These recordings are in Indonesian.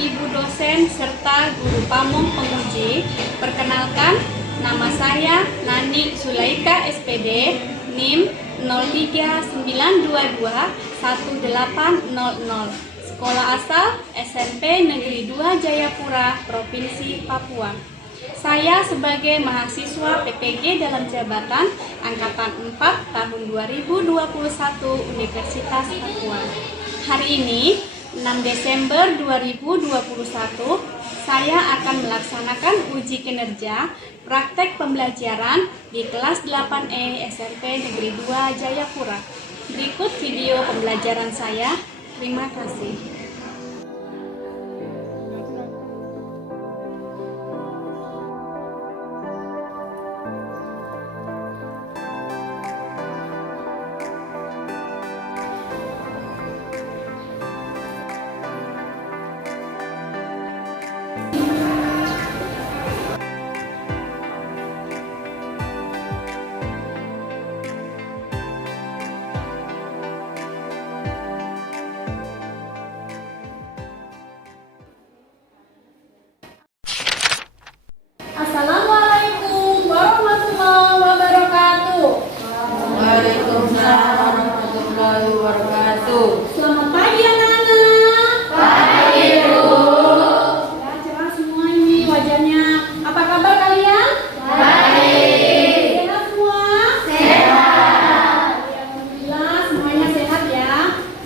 Ibu dosen serta guru pamong penguji. Perkenalkan, nama saya Nani Sulaika SPD, NIM 0392211800. Sekolah asal SMP Negeri 2 Jayapura, Provinsi Papua. Saya sebagai mahasiswa PPG dalam jabatan Angkatan 4 tahun 2021 Universitas Papua. Hari ini, 6 Desember 2021, saya akan melaksanakan uji kinerja praktek pembelajaran di kelas 8E SMP Negeri 2 Jayapura. Berikut video pembelajaran saya. Terima kasih. Assalamualaikum warahmatullahi wabarakatuh. Waalaikumsalam warahmatullahi wabarakatuh. Selamat pagi anak-anak. Pagi, Bu. Ya, cerah semua ini wajahnya. Apa kabar kalian? Baik. Sehat semua? Sehat. Alhamdulillah semuanya sehat ya.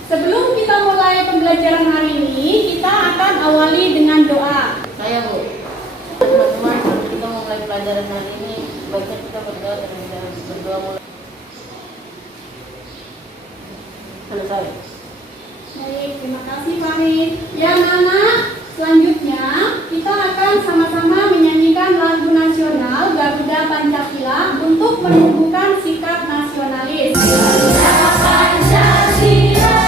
Sebelum kita mulai pembelajaran hari ini, kita akan awali dengan doa. Saya, Bu. Teman-teman, kita mulai pelajaran hari ini. Baiknya kita berdoa terlebih dahulu. Berdoa mulai. Selesai. Baik, terima kasih Farid. Ya anak-anak, selanjutnya kita akan sama-sama menyanyikan lagu nasional Garuda Pancasila untuk menumbuhkan sikap nasionalis. Pancasila,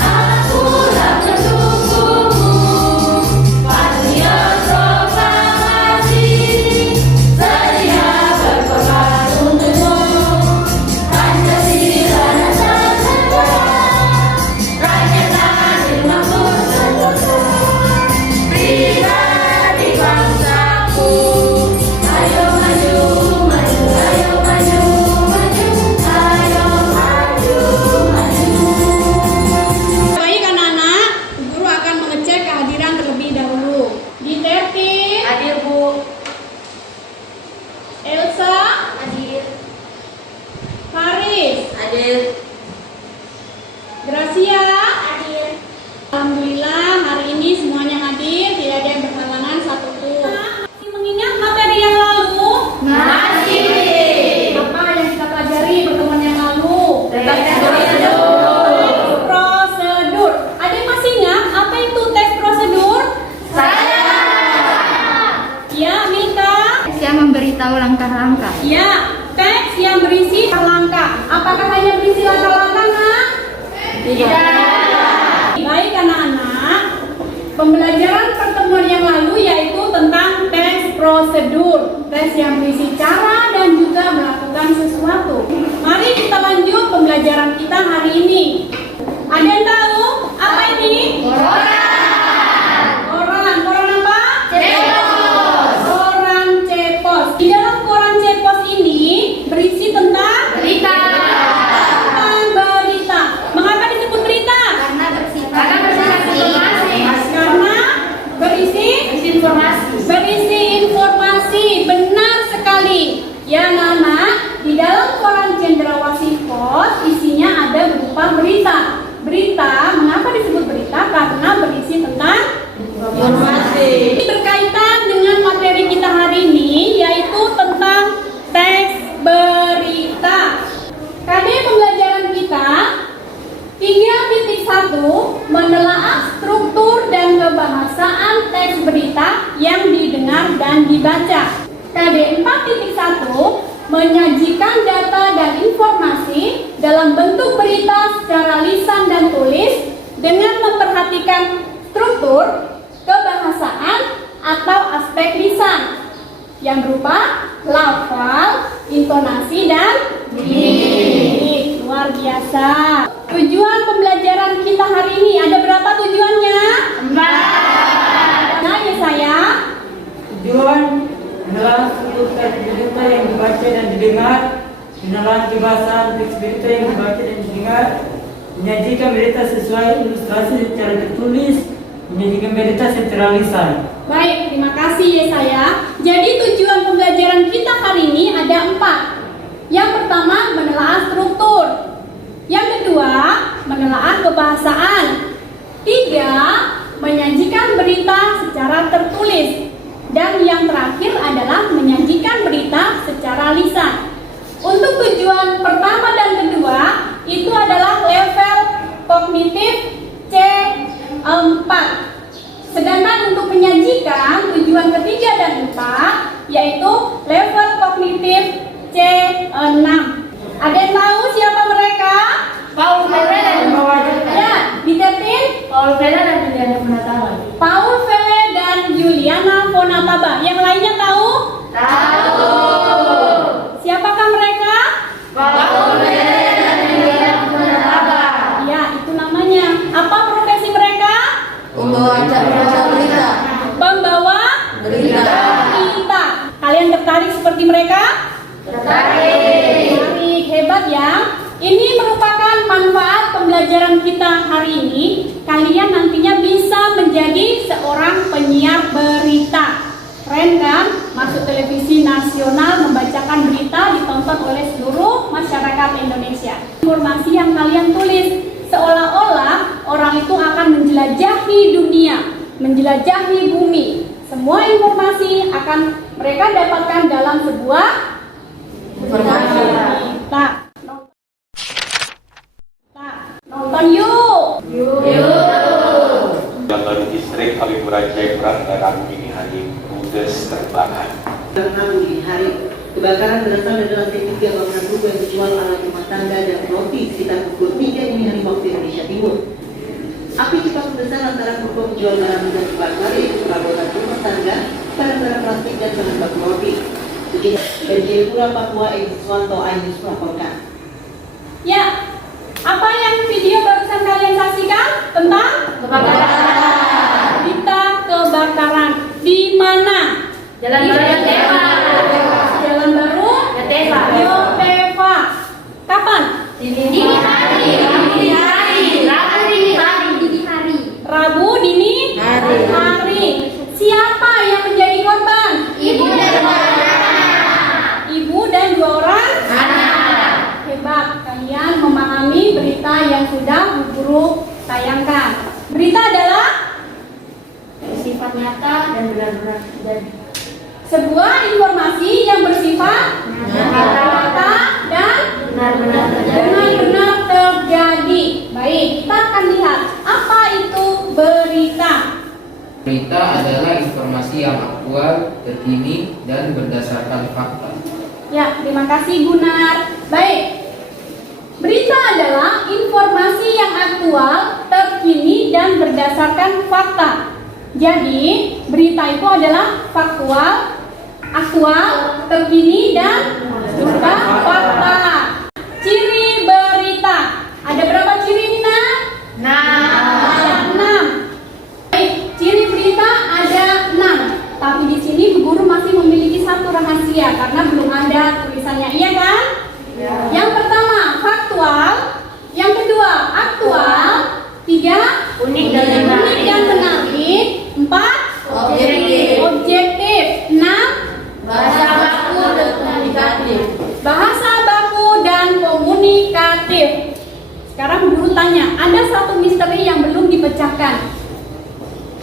akulah pendukungmu. Patriot proklamasi, sedia berkorban untukmu. Pancasila Nusantara, rakyat adil makmur sejahtera. Pribadi bangsaku, ayo maju, maju, ayo maju, maju, ayo maju, maju. Baik anak-anak, guru akan mengecek kehadiran terlebih dahulu. Di tertib, Hadir, Bu. Elsa, Hadir. Faris, Hadir. Gracia. Hadir. Alhamdulillah hari ini semuanya hadir, tidak ada yang berhalangan satupun. Masih mengingat materi yang lalu? Masih. Apa yang kita pelajari pertemuan yang lalu? Tes prosedur. Prosedur. Ada yang masih ingat apa itu tes prosedur? Saya. Ya, Mika. Yang memberitahu langkah-langkah. Ya, teks yang berisi langkah. Apakah hanya berisi langkah-langkah, Nak? Baik anak-anak, pembelajaran pertemuan yang lalu yaitu tentang tes prosedur, tes yang berisi cara dan juga melakukan sesuatu. Mari kita lanjut pembelajaran kita hari ini. Ada yang tahu apa ini? Koran apa? Koran cepos. Di dalam koran cepos ini berisi tentang Berita. tentang berita. Mengapa disebut berita? Karena bersifat informasi. Karena berisi informasi. Benar sekali. Ya Nana, di dalam koran Cendrawasih Pos isinya ada berupa berita. Berita, mengapa disebut berita? Karena berisi tentang Informasi. Ini berkaitan dengan materi kita hari ini, yaitu tentang teks berita. KD pembelajaran kita 3.1 menelaah struktur dan kebahasaan teks berita yang didengar dan dibaca. KD 4.1 menyajikan data dan informasi dalam bentuk berita secara lisan dan tulis dengan memperhatikan struktur, kebahasaan, atau aspek lisan yang berupa lafal, intonasi, dan mimik. Luar biasa. Tujuan pembelajaran kita hari ini ada berapa tujuannya? 4. teks berita yang dibaca dan didengar, menyajikan berita sesuai ilustrasi secara tertulis, menyajikan berita secara lisan. Baik, terima kasih Yesaya. Jadi tujuan pembelajaran kita hari ini ada 4. Yang pertama, menelaah struktur. Yang kedua, menelaah kebahasaan. 3, menyajikan berita secara tertulis. Dan yang terakhir adalah menyajikan berita secara lisan. Untuk tujuan pertama dan kedua, itu adalah level kognitif C4. Sedangkan untuk menyajikan tujuan ketiga dan 4, yaitu level kognitif C6. Ada yang tahu siapa mereka? Paul Vele dan Ya, diketin. Paul Vele dan Juliana Penatawa. Paul Vele dan Juliana Fonataba. Yang lainnya tahu? Tahu. Siapakah mereka? Paul Vele dan Juliana Penatawa. Ya, itu namanya. Apa profesi mereka? Pembawa acara berita. Pembawa Berita. berita. Kalian tertarik seperti mereka? Tertarik. Hebat ya. Ini merupakan manfaat pembelajaran kita hari ini. Kalian nantinya bisa menjadi seorang penyiar berita. Keren kan? Masuk televisi nasional, membacakan berita, ditonton oleh seluruh masyarakat Indonesia. Informasi yang kalian tulis seolah-olah orang itu akan menjelajahi dunia, menjelajahi bumi. Semua informasi akan mereka dapatkan dalam sebuah Informasi. Nonton yuk. Jalan distrik Kaliburan Jayapura pada Rabu dini hari ludes terbakar. Rabu dini hari, kebakaran berasal dari lantai 3 bangunan rumah yang dijual alat rumah tangga dan roti sekitar pukul 3 dini hari waktu Indonesia Timur. Api cepat membesar lantaran toko penjual barang dan dibakar, yaitu perabotan rumah tangga, barang-barang plastik dan bahan baku roti. Begini dari Jayapura, Papua, Edi Swanto Ainus melaporkan. Ya, apa yang video barusan kalian saksikan tentang Kebakaran. berita kebakaran di mana? Jalan Baru Yotefa. Jalan Baru Yotefa. Yotefa. Kapan? Dini hari. Dini hari. Rabu dini hari. Dini hari. Rabu dini hari. Siapa yang menjadi korban? Ibu dan anak. Ibu dan 2 orang Anak. Hebat, kalian memahami berita yang sudah Bu Guru tayangkan. Berita adalah Bersifat nyata dan benar-benar terjadi. sebuah informasi yang bersifat nyata dan Benar-benar terjadi. benar-benar terjadi. Baik, kita akan lihat apa itu berita. Berita adalah informasi yang aktual, terkini, dan berdasarkan fakta. Ya, terima kasih Gunar. Baik, berita adalah informasi yang aktual, terkini, dan berdasarkan fakta. Jadi, berita itu adalah faktual, aktual, terkini, dan juga fakta. Ciri berita. Ada berapa ciri, Nina? Ada 6. Baik, ciri berita ada 6. Tapi di sini Bu Guru masih memiliki satu rahasia karena belum ada tulisannya, iya kan? Yang pertama faktual, yang kedua aktual, 3 Unik dan menarik. 4 objektif, 6 Bahasa baku dan komunikatif. bahasa baku dan komunikatif. Sekarang Bu Guru tanya, ada satu misteri yang belum dipecahkan.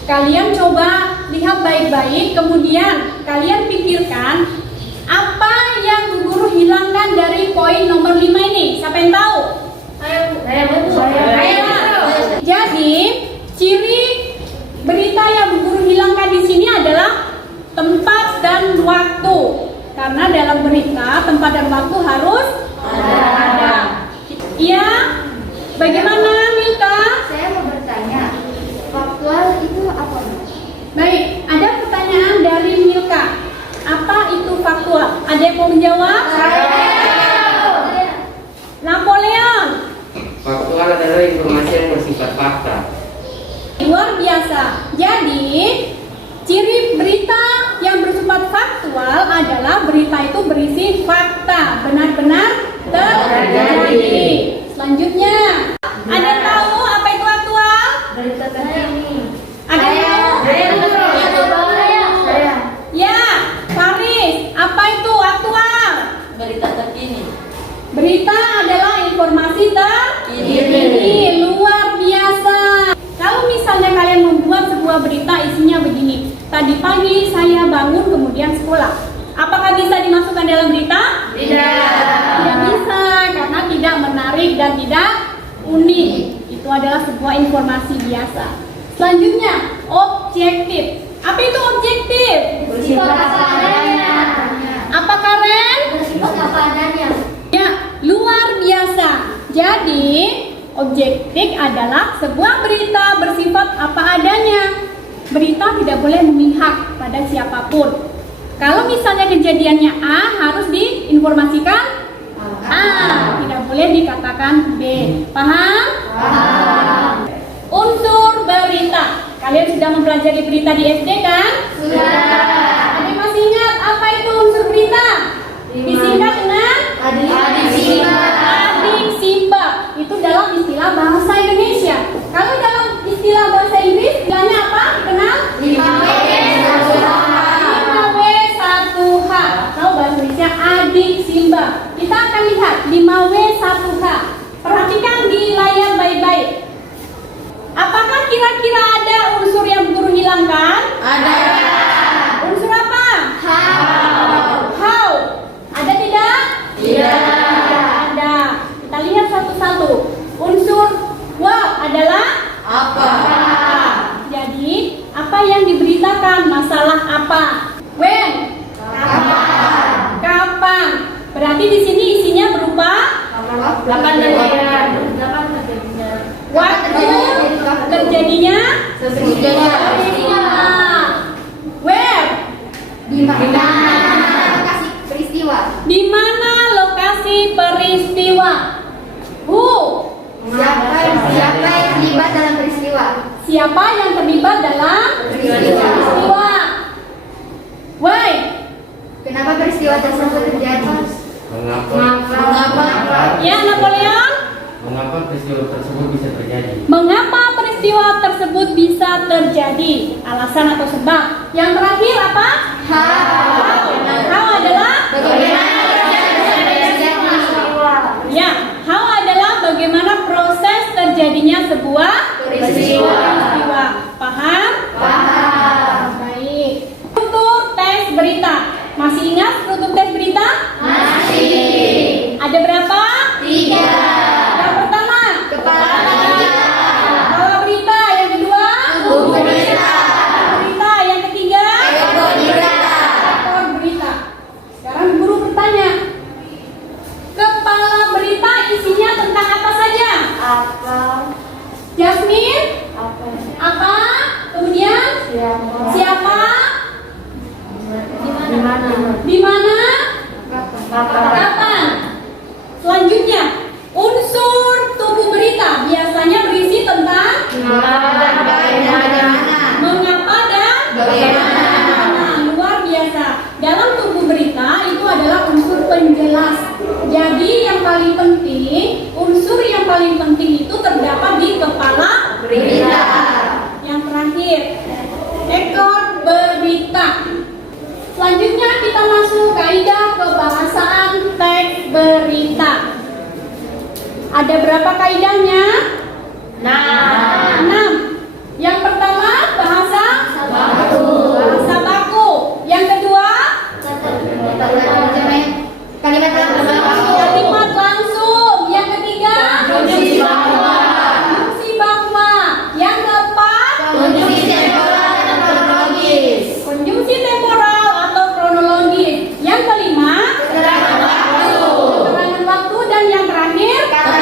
Kalian coba lihat baik-baik, kemudian kalian pikirkan apa yang Bu Guru hilangkan dari poin nomor 5 ini. Siapa yang tahu? Saya betul. Ayo. Jadi, ciri berita yang Bu Guru hilangkan di sini adalah tempat dan waktu. Karena dalam berita, tempat dan waktu harus ada. Iya? Bagaimana, Milka? Saya mau bertanya, faktual itu apa? Baik, ada pertanyaan dari Milka. Apa itu faktual? Ada yang mau menjawab? Napoleon. Faktual adalah informasi yang bersifat fakta. Luar biasa. Jadi, ciri berita yang bersifat faktual adalah berita itu berisi fakta, benar-benar terjadi. Selanjutnya, ada yang tahu apa itu aktual? Berita terkini. Ada yang tahu? Ya, Faris, apa itu aktual? Berita terkini. Berita adalah informasi terkini, luar biasa. Kalau misalnya kalian membuat sebuah berita isinya begini, tadi pagi saya bangun kemudian sekolah. Apakah bisa dimasukkan dalam berita? Tidak bisa, karena tidak menarik dan tidak unik. Itu adalah sebuah informasi biasa. Selanjutnya, objektif. Apa itu objektif? Bersifat apa adanya. Apa Karen? Bersifat apa adanya. Ya, luar biasa. Jadi, objektif adalah sebuah berita bersifat apa adanya. Berita tidak boleh memihak pada siapapun. Kalau misalnya kejadiannya A, harus diinformasikan A, tidak boleh dikatakan B. Paham? Paham. Unsur berita. Kalian sudah mempelajari berita di SD kan? Sudah. Ada yang masih ingat apa itu unsur berita? Disingkat dengan Adik Simba. adik simba. Itu dalam istilah bahasa Indonesia. Kalau dalam istilah bahasa Inggris, istilahnya apa? Kenal? 5W1H. Kalau bahasa Indonesia adik simba. Kita akan lihat 5W1H. Perhatikan di layar baik-baik. Apakah kira-kira ada unsur yang guru hilangkan? Ada. Unsur apa? How. Ada tidak? Tidak. Ada. Kita lihat satu-satu. Unsur what adalah Apa? Jadi, apa yang diberitakan? Masalah apa? When? Kapan? Berarti di sini isinya berupa Kapan terjadinya? waktu terjadinya peristiwa. Where? Di mana lokasi peristiwa? Di mana lokasi peristiwa? Who? Siapa yang terlibat dalam peristiwa? Siapa yang terlibat dalam peristiwa? Why? Kenapa peristiwa tersebut terjadi? Mengapa? Ya, Napoleon? Mengapa peristiwa tersebut bisa terjadi? Mengapa peristiwa tersebut bisa terjadi? Alasan atau sebab. Yang terakhir apa? How adalah? Ya, how adalah bagaimana proses terjadinya sebuah peristiwa. Paham? Baik. Struktur tes berita. Masih ingat struktur tes berita? Masih. Ada berapa? 3. Yang pertama, kepala berita. Yang kedua, Buku berita. berita. Yang ketiga, Ekor berita. ekor berita. Sekarang guru bertanya, kepala berita isinya tentang apa saja? Apa? Jasmine? Apa? Kemudian siapa? Di mana? Kapan? Selanjutnya, unsur tubuh berita biasanya berisi tentang mengapa dan bagaimana. Luar biasa. Dalam tubuh berita itu adalah unsur penjelas. Jadi yang paling penting, unsur yang paling penting itu terdapat di kepala berita. Yang terakhir, ekor berita. Selanjutnya kita masuk kaidah kebahasaan teks berita. Ada berapa kaidahnya? 6. Yang pertama bahasa baku. Yang kedua kalimat langsung. Yang ketiga fungsi bahwa. Yang keempat konjungsi temporal atau kronologis. Yang kelima keterangan waktu. Dan yang terakhir kata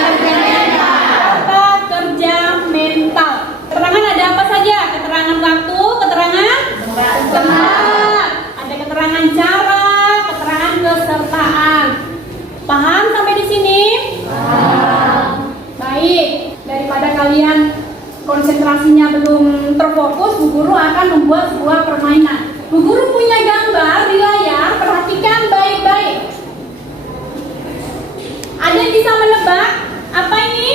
kerja mental. Keterangan ada apa saja? Keterangan waktu, keterangan tempat, ada keterangan cara, keterangan kesertaan. Paham sampai di sini? Baik, daripada kalian konsentrasinya belum terfokus, Bu Guru akan membuat sebuah permainan. Bu Guru punya gambar di layar, perhatikan baik-baik. Ada yang bisa menebak? Apa ini?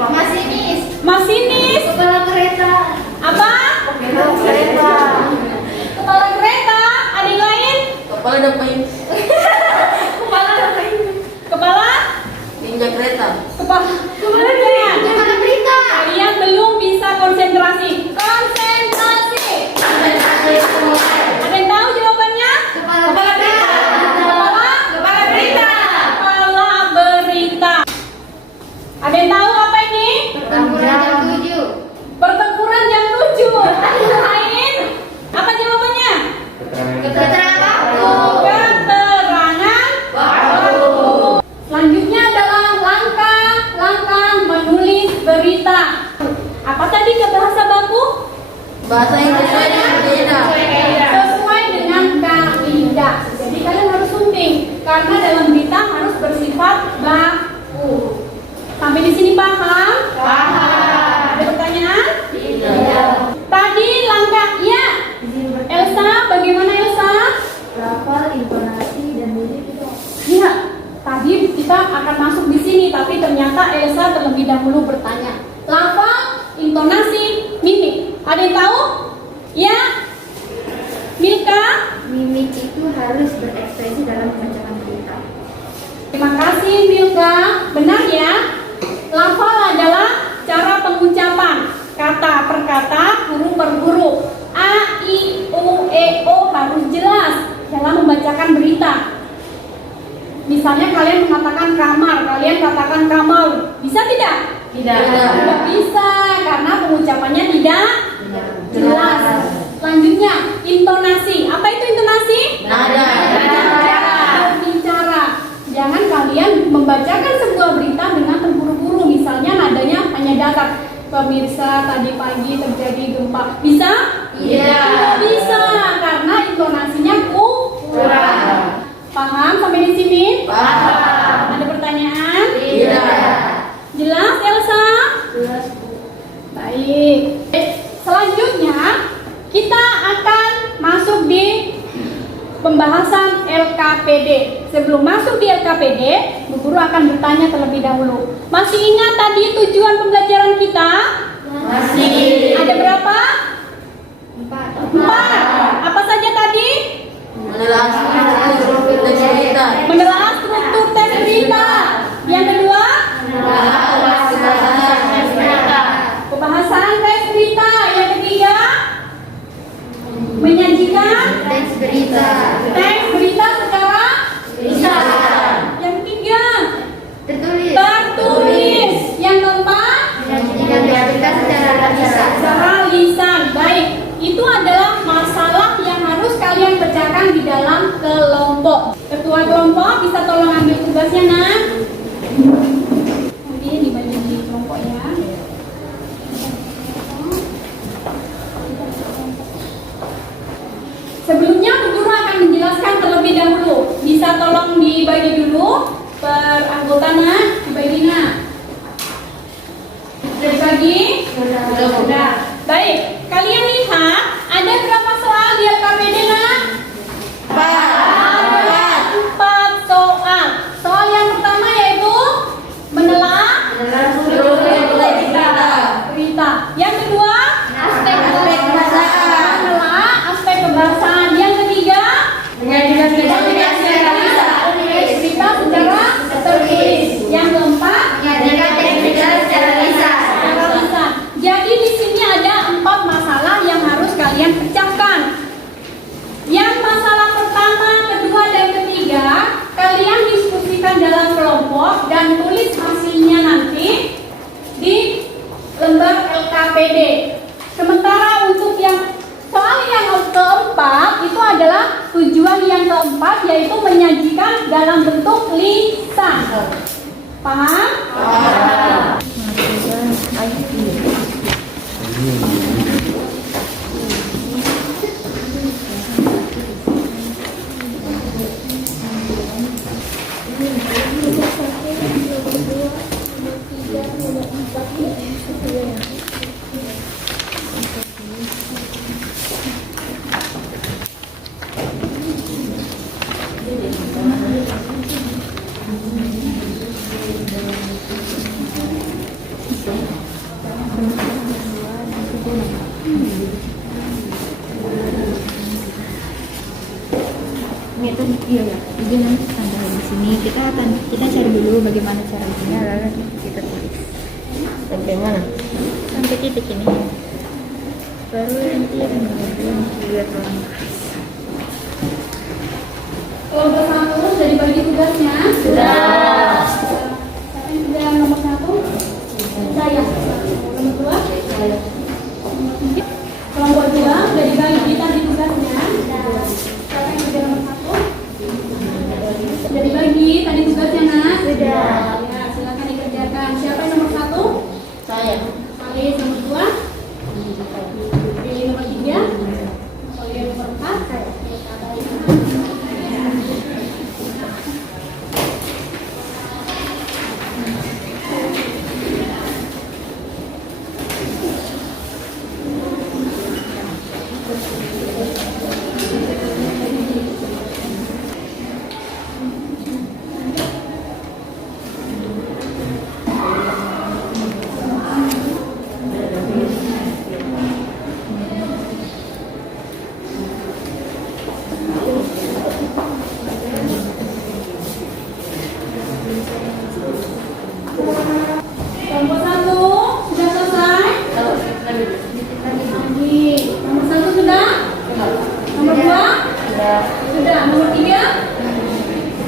Masinis. Masinis. Kepala kereta. Apa? Kepala kereta. Kepala kereta. Ada yang lain? Kepala depan Kepala Kepala? ninja kereta. Kepala Kepala kereta. Kalian belum bisa konsentrasi. Konsentrasi. Ada yang tahu jawabannya? Kepala kereta. Kepala berita. Kepala berita. Ada yang tahu apa ini? Pertempuran jam 7. Pertempuran jam 7. Ada yang lain? Apa jawabannya? Keterangan waktu. Keterangan waktu. Selanjutnya adalah langkah menulis berita. Apa tadi ke bahasa baku? Bahasa yang sesuai dengan berbeda. Sesuai dengan kaidah. Jadi kalian harus sunting karena dalam berita harus bersifat baku. Sampai di sini paham? Paham. Ada pertanyaan? Tidak. Tadi langkah ya. Elsa, bagaimana Elsa? Lafal, intonasi, dan lirik. Iya. Tadi kita akan masuk di sini, tapi ternyata Elsa terlebih dahulu bertanya. Lafal, intonasi, mimik. Ada yang tahu? Ya. Milka? Mimik itu harus berekspresi dalam membacakan berita. Terima kasih Milka. Benar ya? Lafal adalah cara pengucapan kata per kata, huruf per huruf. A, I, U, E, O harus jelas dalam membacakan berita. Misalnya kalian mengatakan kamar, kalian katakan kamar. Bisa tidak? Tidak bisa karena pengucapannya tidak jelas. Selanjutnya, intonasi. Apa itu intonasi? Nada. Berbicara. Jangan kalian membacakan sebuah berita dengan terburu-buru. Misalnya nadanya hanya datar. Pemirsa, tadi pagi terjadi gempa. Bisa? Tidak bisa karena intonasinya kurang. Paham sampai di sini? Paham. Ada pertanyaan? Tidak. Jelas Elsa? Jelas. Baik. Selanjutnya kita akan masuk di pembahasan LKPD. Sebelum masuk di LKPD, Bu Guru akan bertanya terlebih dahulu. Masih ingat tadi tujuan pembelajaran kita? Masih. Ada berapa? 4. Apa saja tadi? Menelaah struktur teks berita. Menelaah struktur teks berita. Yang kedua? Pembahasan teks berita. Yang ketiga? Menyajikan Teks berita. teks berita secara Lisan. Yang ketiga? Tertulis. Tertulis. Yang keempat? Menyajikan teks berita secara lisan. Secara lisan. Baik. Itu adalah masalah yang harus kalian pecahkan di dalam kelompok. Ketua kelompok bisa tolong ambil tugasnya, nak. Nanti dibagi di kelompok ya. Sebelumnya Bu Guru akan menjelaskan terlebih dahulu. Bisa tolong dibagi dulu per anggota, nak. Dibagi, nak. Sudah dibagi? Sudah. Baik, kalian lihat ada berapa soal di LKPD, nak? 4 soal. Soal yang pertama yaitu menelaah berita. Yang kedua, Aspek menelaah aspek kebahasaan. Yang ketiga, menyajikan berita secara lisan. berita secara tertulis. Yang keempat, Menyajikan teks berita secara lisan. secara lisan. Jadi di sini ada 4 masalah yang harus kalian pecahkan. Yang masalah pertama, kedua, dan ketiga kalian diskusikan dalam kelompok dan tulis hasilnya nanti di lembar LKPD. Sementara untuk yang soal yang keempat itu adalah tujuan yang keempat, yaitu menyajikan dalam bentuk lisan. Paham? metode iya ya. Jadi nanti tambahin di sini. Kita cari dulu bagaimana cara bikinnya, lalu kita tulis Sampai mana? sampai titik ini. Baru nanti kemudian lihat ulang. Kelompok 1 sudah dibagi tugasnya? Sudah. Siapa yang sudah nomor 1? Saya. Nomor 2? Saya. Kelompok 2 sudah dibagi tadi tugasnya? Siapa yang sudah nomor 1? Sudah dibagi tadi tugasnya, Nak? Sudah. Ya, silakan dikerjakan. Siapa yang nomor 1? Saya. Paling nomor 2? Pilih nomor 3? Paling nomor 4? Kelompok 1 sudah selesai? Lagi. Nomor 1 sudah? Nomor 2? Sudah. Nomor 3?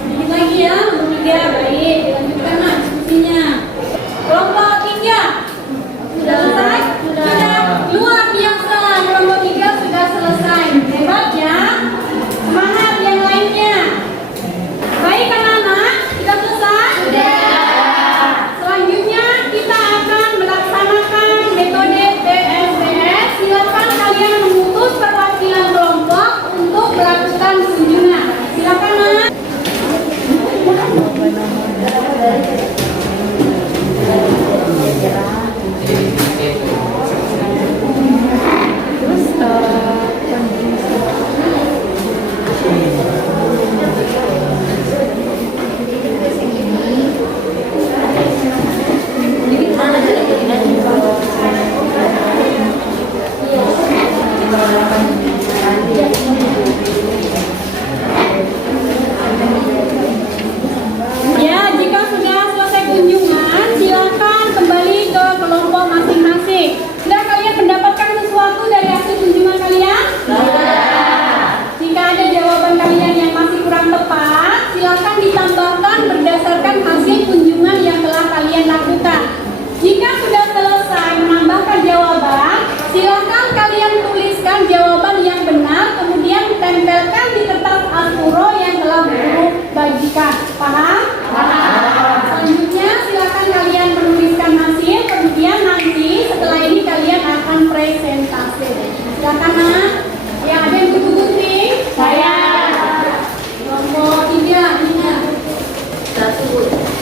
Sedikit lagi ya, nomor 3. Baik, dilanjutkan Nak diskusinya. Kelompok 3 sudah selesai? Sudah. Luar biasa, kelompok 3 sudah selesai. Hebat ya. Semangat yang lainnya. Baik anak-anak, kita selesai? Selanjutnya kita akan melaksanakan metode PSBS. Silakan kalian mengutus perwakilan kelompok untuk melakukan kunjungan. Silakan, Nak. Terus Ya, jika sudah selesai kunjungan, silakan kembali ke kelompok masing-masing. Sudah kalian mendapatkan sesuatu dari hasil kunjungan kalian? Jika ada jawaban kalian yang masih kurang tepat, silakan ditambahkan berdasarkan hasil kunjungan yang telah kalian lakukan. Jika sudah selesai menambahkan jawaban, silakan kalian tuliskan jawaban yang benar, kemudian tempelkan di kertas Al-Qur'an yang telah guru bagikan. Paham? Selanjutnya silakan kalian menuliskan hasil, kemudian nanti setelah ini kalian akan presentasi. Silakan, Nak. Yang ada yang butuh gunting? Saya. Kelompok 3, ingat. 1.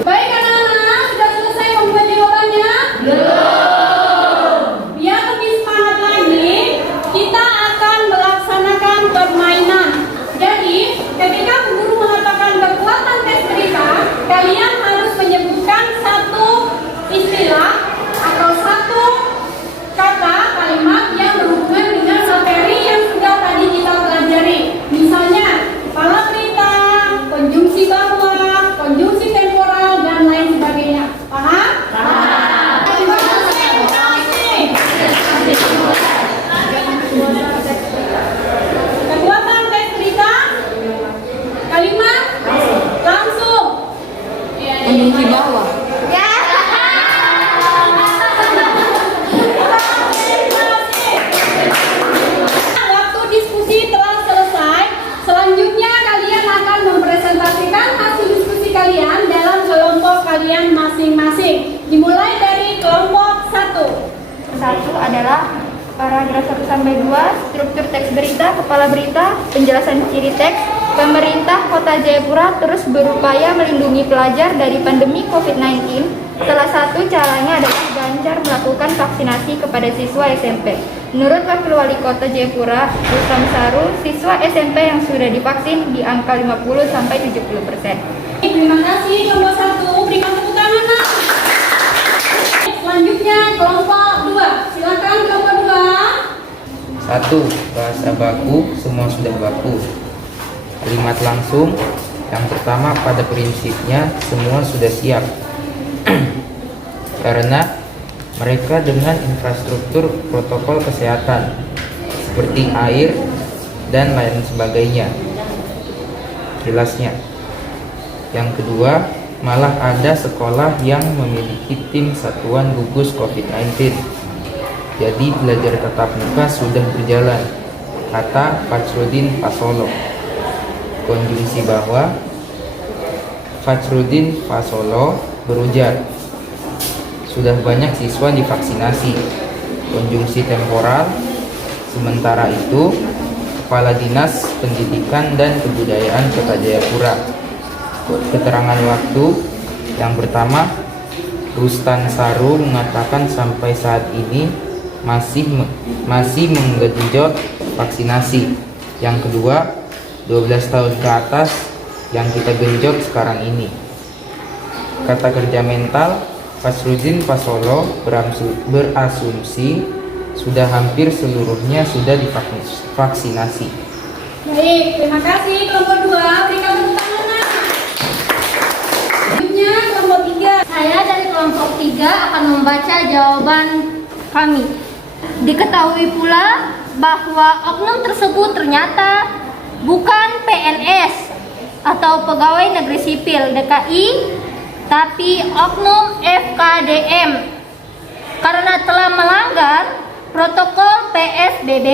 Baik anak-anak, sudah selesai membuat jawabannya? Belum. Biar lebih semangat lagi, kita akan melaksanakan permainan. Jadi, ketika guru mengatakan kekuatan tes cerita, kalian harus menyebutkan satu istilah atau satu kata kalimat yang berhubungan dengan materi yang sudah tadi kita pelajari. Misalnya, kepala berita, konjungsi bahwa, konjungsi temporal, dan lain sebagainya. Paham? Kekuatan tes cerita, kalimat langsung. Konjungsi bawah. Waktu diskusi telah selesai. Selanjutnya kalian akan mempresentasikan hasil diskusi kalian dalam kelompok kalian masing-masing. Dimulai dari kelompok 1. satu adalah Paragraf 1 sampai 2, struktur teks berita, kepala berita, penjelasan ciri teks. Pemerintah Kota Jayapura terus berupaya melindungi pelajar dari pandemi COVID-19. Salah satu caranya adalah gencar melakukan vaksinasi kepada siswa SMP. Menurut Wakil Wali Kota Jayapura, Rustam Saru, siswa SMP yang sudah divaksin di angka 50 sampai 70%. Terima kasih kelompok 1, berikan tepuk tangan Nak. Selanjutnya kelompok 2, silakan kelompok 2. 1. Bahasa baku, semua sudah baku. Kalimat langsung. Yang pertama, pada prinsipnya semua sudah siap. Karena mereka dengan infrastruktur protokol kesehatan seperti air dan lain sebagainya. Jelasnya. Yang kedua, malah ada sekolah yang memiliki tim satuan gugus COVID-19. Jadi belajar tatap muka sudah berjalan, kata Fajrudin Fasolo. Konjungsi bahwa Fajrudin Fasolo berujar, sudah banyak siswa divaksinasi. Konjungsi temporal, sementara itu Kepala Dinas Pendidikan dan Kebudayaan Kota Jayapura. Keterangan waktu yang pertama, Rustam Saru mengatakan sampai saat ini masih menggenjot vaksinasi. Yang kedua, 12 tahun ke atas yang kita genjot sekarang ini. Kata kerja mental, Fajrudin Fasolo berasumsi sudah hampir seluruhnya sudah divaksinasi. Baik, terima kasih kelompok 2, berikan tepuk tangan Nak. Selanjutnya kelompok 3. Saya dari kelompok 3 akan membaca jawaban kami. Diketahui pula bahwa oknum tersebut ternyata bukan PNS atau pegawai negeri sipil DKI, tapi oknum FKDM. Karena telah melanggar protokol PSBB,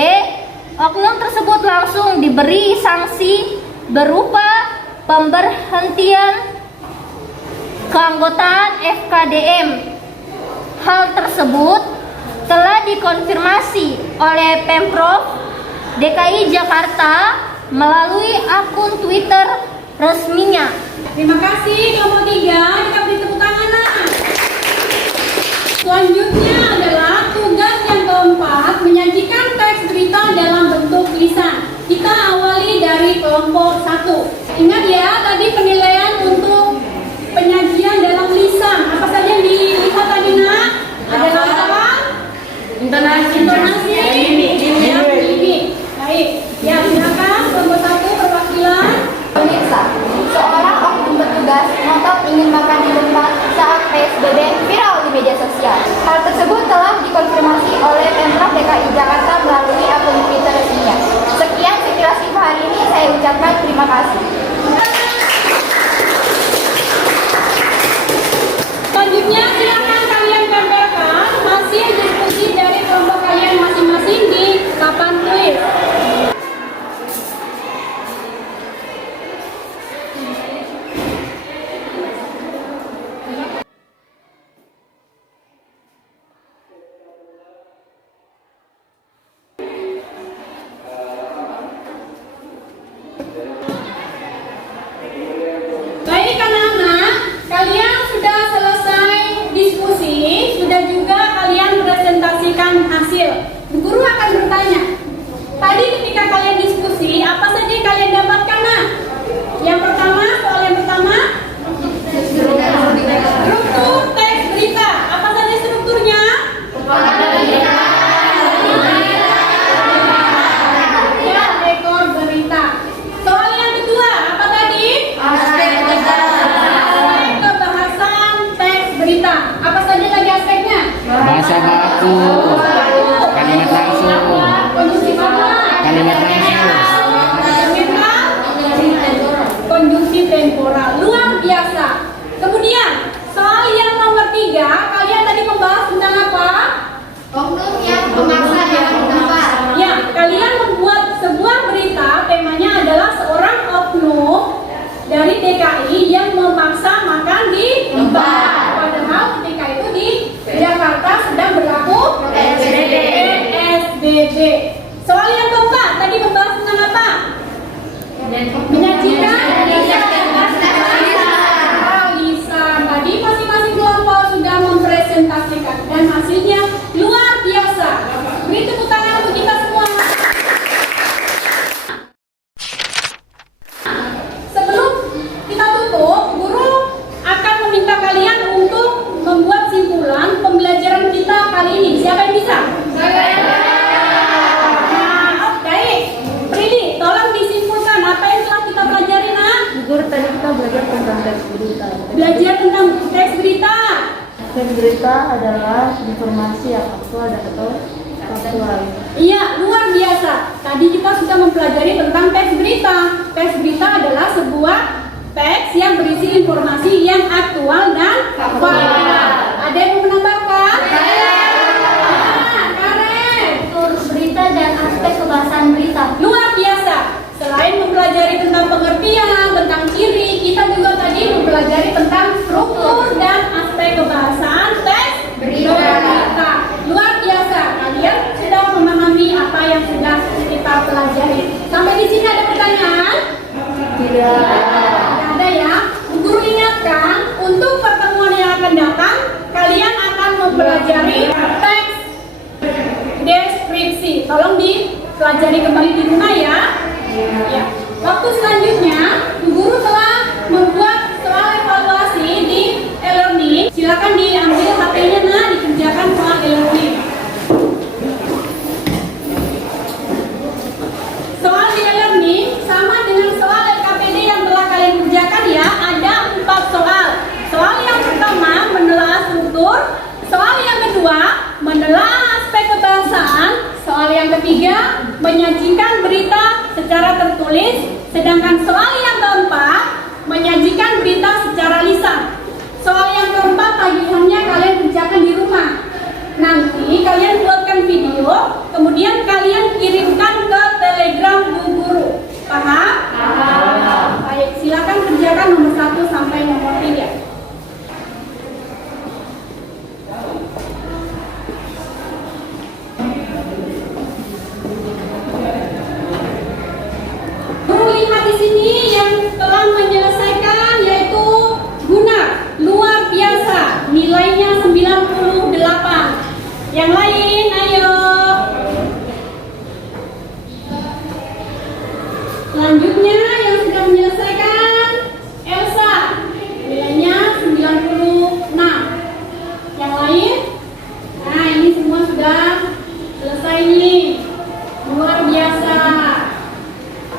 oknum tersebut langsung diberi sanksi berupa pemberhentian keanggotaan FKDM. Hal tersebut telah dikonfirmasi oleh Pemprov DKI Jakarta melalui akun Twitter resminya. Terima kasih kelompok 3, kita beri tepuk tangan Nak. Selanjutnya adalah tugas yang keempat, menyajikan teks berita dalam bentuk lisan. Kita awali dari kelompok 1. Ingat ya, tadi penilaian untuk penyajian dalam lisan. Apa saja yang dilihat tadi Nak? Adalah apa? Intonasi. Ini. Baik. Ya, silakan kelompok 1 perwakilan. Pemirsa, seorang oknum petugas ngotot ingin makan di tempat saat PSBB viral di media sosial. Hal tersebut telah dikonfirmasi oleh Pemprov DKI Jakarta melalui akun Twitter resminya. Sekian sekilas info hari ini, saya ucapkan terima kasih. Selanjutnya silakan kalian gambarkan hasil diskusi dari kelompok kalian masing-masing di papan tulis. Baik anak-anak, kalian sudah selesai diskusi, sudah juga kalian presentasikan hasil. Guru akan bertanya, tadi ketika kalian diskusi, apa saja yang kalian dapatkan Nak? Yang pertama, soal yang pertama, struktur teks berita. Apa saja strukturnya? Ya, ekor berita. Soal yang kedua, apa tadi? Kebahasan teks berita. Apa saja tadi aspeknya? Bahasa baku, kalimat langsung, Konjungsi apa? kalimat langsung. Konjungsi temporal. Luar biasa. Kemudian soal yang nomor 3, kalian tadi membahas tentang apa? Oknum yang memaksa dalam tempat. Ya, kalian membuat sebuah berita, temanya adalah seorang oknum dari DKI yang memaksa makan di tempat. Padahal ketika itu di Jakarta sedang berlaku PSBB. belajar tentang teks berita. Teks berita adalah informasi yang aktual dan faktual. Iya, luar biasa. Tadi kita sudah mempelajari tentang teks berita. Teks berita adalah sebuah teks yang berisi informasi yang aktual dan faktual. Ada yang mau menambahkan? Berita dan aspek kebahasaan berita. Luar biasa. Selain mempelajari tentang pengertian, tentang ciri, kita juga tadi mempelajari tentang struktur dan aspek kebahasaan teks berita. Luar biasa. Kalian sudah memahami apa yang sudah kita pelajari. Sampai di sini ada pertanyaan? Tidak. Tidak ada ya. Guru ingatkan untuk pertemuan yang akan datang, kalian akan mempelajari teks deskripsi. Tolong dipelajari kembali di rumah ya. Ya. Waktu selanjutnya, guru telah membuat soal evaluasi di e-learning. Silakan diambil HP-nya, dikerjakan soal e-learning. Soal di e-learning sama dengan soal LKPD yang telah kalian kerjakan ya. Ada 4 soal. Soal yang pertama menelaah struktur. Soal yang kedua menelaah aspek kebahasaan. Soal yang ketiga menyajikan berita secara tertulis. Sedangkan soal yang keempat menyajikan berita secara lisan. Soal yang keempat tagihannya kalian kerjakan di rumah. Nanti kalian buatkan video, kemudian kalian kirimkan ke Telegram Bu Guru. Paham? Paham. Baik, silakan kerjakan nomor 1 sampai nomor 3. Guru lihat di sini yang telah menyelesaikan yaitu Gunar, luar biasa, nilainya 98. Yang lain, ayo. Selanjutnya yang sudah menyelesaikan Elsa, nilainya 96. Yang lain? Nah, ini semua sudah selesai nih. Luar biasa.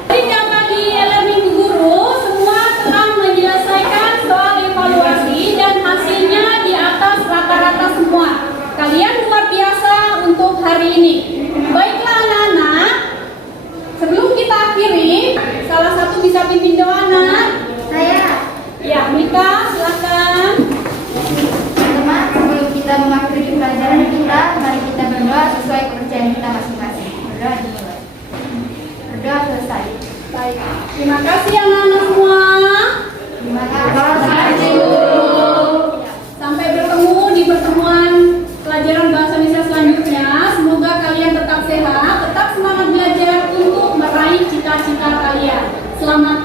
Jadi dapat di e-learning guru semua telah menyelesaikan soal evaluasi dan hasilnya di atas rata-rata semua. Kalian luar biasa untuk hari ini. Baiklah anak-anak, sebelum kita akhiri, salah satu bisa pimpin doa, nak? Saya. Ya, Mika, silakan. Teman-teman, sebelum kita mengakhiri pelajaran kita, mari kita berdoa sesuai kepercayaan kita masing-masing. Berdoa dimulai. Berdoa selesai. Baik, terima kasih anak-anak semua. Terima kasih. Sampai bertemu di pertemuan pelajaran bahasa Indonesia selanjutnya. Semoga kalian tetap sehat, tetap semangat belajar untuk meraih cita-cita kalian. Selamat